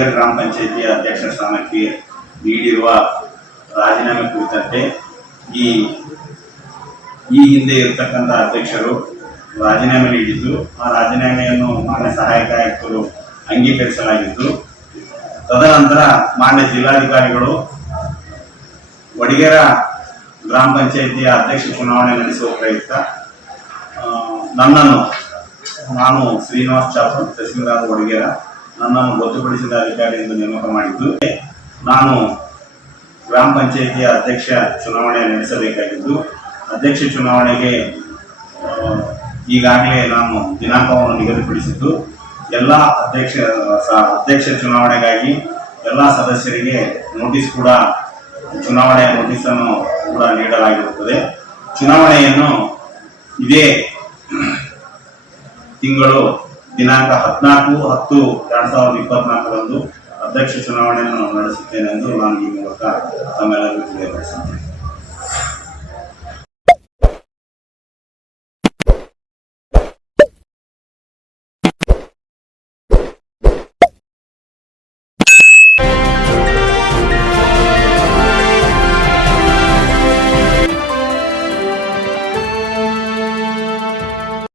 ವಡಿಗೆರೆ ಗ್ರಾಮ ಪಂಚಾಯಿತಿಯ ಅಧ್ಯಕ್ಷ ಸ್ಥಾನಕ್ಕೆ ನೀಡಿರುವ ರಾಜೀನಾಮೆ ಕುರಿತಂತೆ ಈ ಈ ಹಿಂದೆ ಇರತಕ್ಕಂಥ ಅಧ್ಯಕ್ಷರು ರಾಜೀನಾಮೆ ನೀಡಿದ್ದು, ಆ ರಾಜೀನಾಮೆಯನ್ನು ಮಾನ್ಯ ಸಹಾಯಕ ಆಯುಕ್ತರು ಅಂಗೀಕರಿಸಲಾಗಿದ್ದು ತದನಂತರ ಮಾನ್ಯ ಜಿಲ್ಲಾಧಿಕಾರಿಗಳು ವಡಿಗೆರ ಗ್ರಾಮ ಪಂಚಾಯಿತಿಯ ಅಧ್ಯಕ್ಷ ಚುನಾವಣೆ ನಡೆಸುವ ಪ್ರಯುಕ್ತ ನನ್ನನ್ನು, ನಾನು ಶ್ರೀನಿವಾಸ್ ಚಾಪುರ್, ತಹಸೀಲ್ದಾರ್ ವಡಿಗೆರ ನನ್ನನ್ನು ಗೊತ್ತುಪಡಿಸಿದ ಅಧಿಕಾರಿ ಎಂದು ನೇಮಕ ಮಾಡಿದ್ದು, ನಾನು ಗ್ರಾಮ ಪಂಚಾಯಿತಿಯ ಅಧ್ಯಕ್ಷ ಚುನಾವಣೆ ನಡೆಸಬೇಕಾಗಿದ್ದು, ಅಧ್ಯಕ್ಷ ಚುನಾವಣೆಗೆ ಈಗಾಗಲೇ ನಾನು ದಿನಾಂಕವನ್ನು ನಿಗದಿಪಡಿಸಿದ್ದು, ಎಲ್ಲ ಅಧ್ಯಕ್ಷ ಅಧ್ಯಕ್ಷ ಚುನಾವಣೆಗಾಗಿ ಎಲ್ಲ ಸದಸ್ಯರಿಗೆ ನೋಟಿಸ್ ಕೂಡ, ಚುನಾವಣೆಯ ನೋಟಿಸನ್ನು ಕೂಡ ನೀಡಲಾಗಿರುತ್ತದೆ. ಚುನಾವಣೆಯನ್ನು ಇದೇ ತಿಂಗಳು ದಿನಾಂಕ ಹದಿನಾಲ್ಕು ಹತ್ತು ಎರಡ್ ಸಾವಿರದ ಇಪ್ಪತ್ನಾಲ್ಕರಂದು ಅಧ್ಯಕ್ಷ ಚುನಾವಣೆಯನ್ನು ನಡೆಸುತ್ತೇನೆ ಎಂದು ನಾನು ಈ ಮೂಲಕ ತಮ್ಮೆಲ್ಲರಿಗೂ ತಿಳಿಯಪಡಿಸುತ್ತೇನೆ.